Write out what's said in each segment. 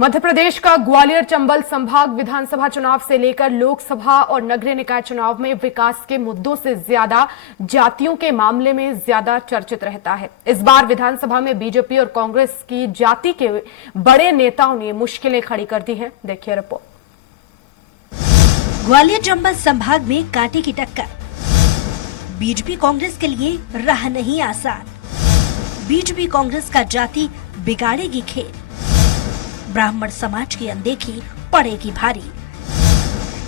मध्य प्रदेश का ग्वालियर चंबल संभाग विधानसभा चुनाव से लेकर लोकसभा और नगरीय निकाय चुनाव में विकास के मुद्दों से ज्यादा जातियों के मामले में ज्यादा चर्चित रहता है। इस बार विधानसभा में बीजेपी और कांग्रेस की जाति के बड़े नेताओं ने मुश्किलें खड़ी कर दी हैं। देखिए रिपोर्ट। ग्वालियर चंबल संभाग में कांटे की टक्कर। बीजेपी कांग्रेस के लिए राह नहीं आसान। बीजेपी कांग्रेस का जाति बिगाड़ेगी खेल। ब्राह्मण समाज की अनदेखी पड़ेगी भारी।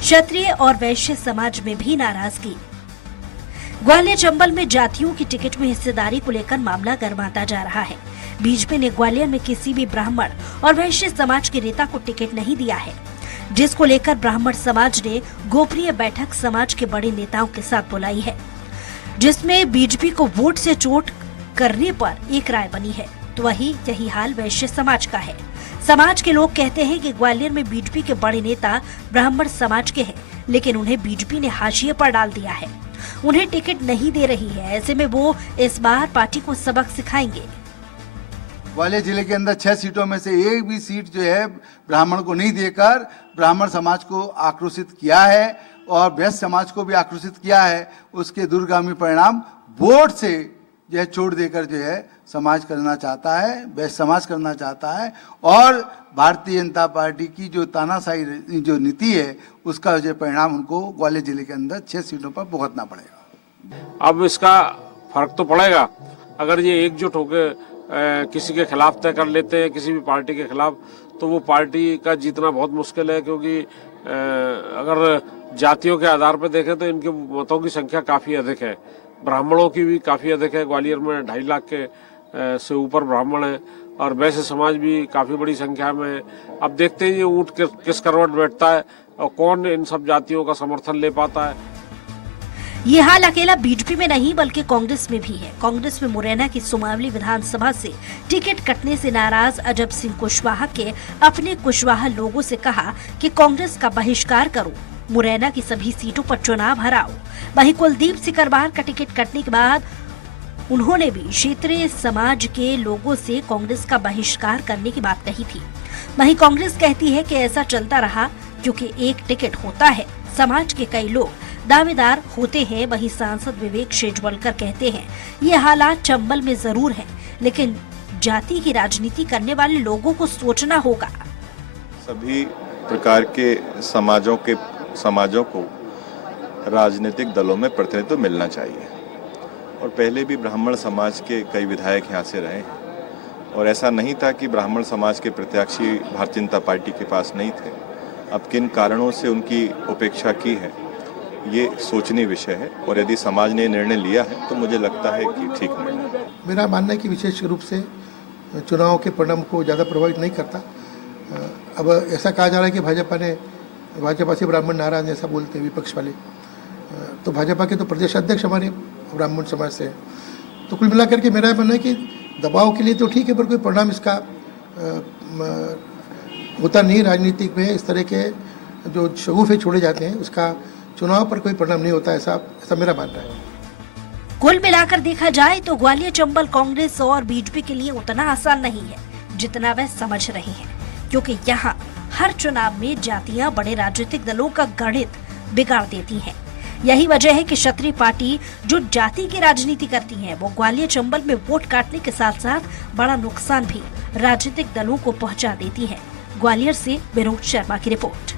क्षत्रिय और वैश्य समाज में भी नाराजगी। ग्वालियर चंबल में जातियों की टिकट में हिस्सेदारी को लेकर मामला गर्माता जा रहा है। बीजेपी ने ग्वालियर में किसी भी ब्राह्मण और वैश्य समाज के नेता को टिकट नहीं दिया है, जिसको लेकर ब्राह्मण समाज ने गोपनीय बैठक समाज के बड़े नेताओं के साथ बुलाई है, जिसमें बीजेपी को वोट से चोट करने पर एक राय बनी है। तो वही यही हाल वैश्य समाज का है। समाज के लोग कहते हैं कि ग्वालियर में बीजेपी के बड़े नेता ब्राह्मण समाज के हैं, लेकिन उन्हें बीजेपी ने हाशिए पर डाल दिया है। उन्हें टिकट नहीं दे रही है। ऐसे में वो इस बार पार्टी को सबक सिखाएंगे। ग्वालियर जिले के अंदर 6 सीटों में से एक भी सीट जो है ब्राह्मण को नहीं देकर ब्राह्मण समाज को आक्रोशित किया है और वैश्य समाज को भी आक्रोशित किया है। उसके दूरगामी परिणाम वोट से जो है चोट देकर जो है समाज करना चाहता है, वैश्य समाज करना चाहता है और भारतीय जनता पार्टी की जो तानाशाही जो नीति है उसका जो परिणाम उनको ग्वालियर जिले के अंदर 6 सीटों पर भुगतना पड़ेगा। अब इसका फर्क तो पड़ेगा अगर ये एकजुट होकर किसी के खिलाफ तय कर लेते हैं, किसी भी पार्टी के खिलाफ, तो वो पार्टी का जीतना बहुत मुश्किल है। क्योंकि अगर जातियों के आधार पर देखें तो इनके मतों की संख्या काफ़ी अधिक है। ब्राह्मणों की भी काफ़ी अधिक है। ग्वालियर में 2.5 लाख के से ऊपर ब्राह्मण हैं और वैश्य समाज भी काफ़ी बड़ी संख्या में है। अब देखते हैं ये ऊँट किस करवट बैठता है और कौन इन सब जातियों का समर्थन ले पाता है। ये हाल अकेला बीजेपी में नहीं बल्कि कांग्रेस में भी है। कांग्रेस में मुरैना की सुमावली विधानसभा से टिकट कटने से नाराज अजब सिंह कुशवाहा के अपने कुशवाहा लोगों से कहा कि कांग्रेस का बहिष्कार करो, मुरैना की सभी सीटों पर चुनाव हराओ। वहीं कुलदीप सिकरवार का टिकट कटने के बाद उन्होंने भी क्षेत्रीय समाज के लोगों से कांग्रेस का बहिष्कार करने की बात कही थी। वहीं कांग्रेस कहती है कि ऐसा चलता रहा क्योंकि एक टिकट होता है, समाज के कई लोग दावेदार होते हैं। वहीं सांसद विवेक शेजवलकर कहते हैं ये हालात चंबल में जरूर है, लेकिन जाति की राजनीति करने वाले लोगों को सोचना होगा। सभी प्रकार के समाजों को राजनीतिक दलों में प्रतिनिधित्व मिलना चाहिए और पहले भी ब्राह्मण समाज के कई विधायक यहाँ से रहे हैं और ऐसा नहीं था कि ब्राह्मण समाज के प्रत्याशी भारतीय जनता पार्टी के पास नहीं थे। अब किन कारणों से उनकी उपेक्षा की है ये सोचनीय विषय है और यदि समाज ने निर्णय लिया है तो मुझे लगता है कि ठीक निर्णय है। मेरा मानना है कि विशेष रूप से चुनाव के परिणाम को ज़्यादा प्रभावित नहीं करता। अब ऐसा कहा जा रहा है कि भाजपा से ब्राह्मण नाराज, ऐसा बोलते हैं विपक्ष वाले। तो भाजपा के तो प्रदेश अध्यक्ष हमारे ब्राह्मण समाज से है। तो कुल मिलाकर के मेरा मानना है कि दबाव के लिए तो ठीक है, पर कोई परिणाम इसका होता नहीं। राजनीतिक में इस तरह के जो शगुफे छोड़े जाते हैं उसका चुनाव पर कोई परिणाम नहीं होता, ऐसा मेरा मानना है। कुल मिलाकर देखा जाए तो ग्वालियर चंबल कांग्रेस और बीजेपी के लिए उतना आसान नहीं है जितना वह समझ रहे हैं, क्योंकि यहाँ हर चुनाव में जातियां बड़े राजनीतिक दलों का गणित बिगाड़ देती हैं। यही वजह है कि क्षत्रिय पार्टी जो जाति की राजनीति करती है वो ग्वालियर चंबल में वोट काटने के साथ साथ बड़ा नुकसान भी राजनीतिक दलों को पहुंचा देती है। ग्वालियर से विनोद शर्मा की रिपोर्ट।